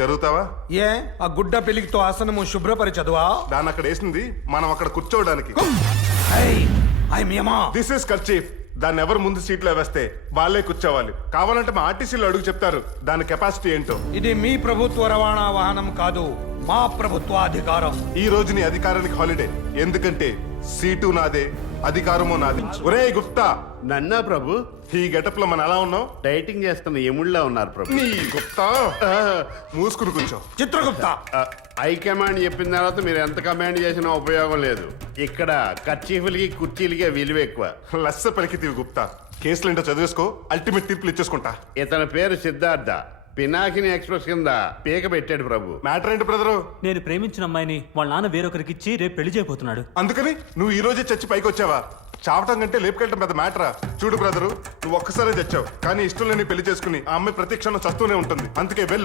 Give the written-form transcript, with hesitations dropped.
జరుగుతావా? ఏ ఆ గుడ్డ పెళ్లితో ఆసనము శుభ్రపరిచదువా? దాన్ని అక్కడ వేసింది మనం అక్కడ కూర్చోవడానికి. This is kerchief. దాన్ని ఎవరు ముందు సీట్లో వేస్తే వాళ్ళే కూర్చోవాలి. కావాలంటే మా ఆర్టీసీలో అడుగు చెప్తారు దాని కెపాసిటీ ఏంటో. ఇది మీ ప్రభుత్వ రవాణా వాహనం కాదు, మా ప్రభుత్వాధికారం. ఈ రోజు నీ అధికారానికి హాలిడే. ఎందుకంటే సీటు నాదే, అధికారము నాది. ఒరే గుప్తా, నన్నా ప్రభు? ఈ గెటప్ లో మనం ఎలా ఉన్నావు? డైటింగ్ చేస్తున్న ఎముళ్ళ ఉన్నారు ప్రభు. నీ గుప్తా మూసుకుని కూర్చో. చిత్రగుప్త, హైకమాండ్ చెప్పిన తర్వాత మీరు ఎంత కమాండ్ చేసినా ఉపయోగం లేదు. ఇక్కడ కర్చీఫ్లకి కుర్చీలకే విలువ ఎక్కువ. లస్స పలికితీవి గుప్తా. కేసులేంటో చదివేసుకో, అల్టిమేట్ తీర్పులు ఇచ్చేసుకుంటా. ఇతని పేరు సిద్ధార్థ. పినాకిని ఎక్స్ప్రెస్ కింద పీక పెట్టాడు ప్రభు. మ్యాటర్ ఏంటి బ్రదరు? నేను ప్రేమించిన అమ్మాయిని వాళ్ళ నాన్న వేరొకరికిచ్చి రేపు పెళ్లి చేయబోతున్నాడు. అందుకని నువ్వు ఈ రోజే చచ్చి పైకి వచ్చావా? చావటం కంటే లేపుకెళ్ళటం పెద్ద మ్యాటరా? చూడు బ్రదరు, నువ్వు ఒక్కసారే చచ్చావు, కానీ ఇష్టం లేని పెళ్లి చేసుకుని ఆ అమ్మాయి ప్రతి క్షణం చస్తూనే ఉంటుంది. అందుకే వెళ్ళు.